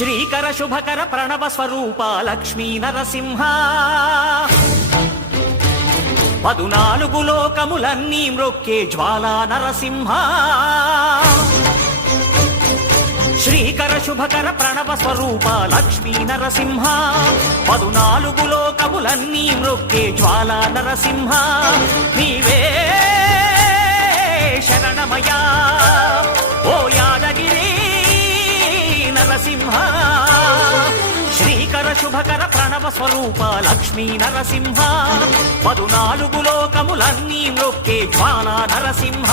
శ్రీకర శుభకర ప్రణవ స్వరూప లక్ష్మీ నరసింహ 14 లోకములన్నీ మ్రొక్కే జ్వాలా నరసింహ శ్రీకర శుభకర ప్రణవ స్వరూప లక్ష్మీ నరసింహ 14 లోకములన్నీ మ్రొక్కే జ్వాలా నరసింహ నీవే శరణమయా ఓ యాదగిరి నరసింహ శ్రీకర శుభకర ప్రణవ స్వరూప లక్ష్మీ నరసింహ 14 లోకములన్నీ మ్రొక్కే జ్వాలా నరసింహ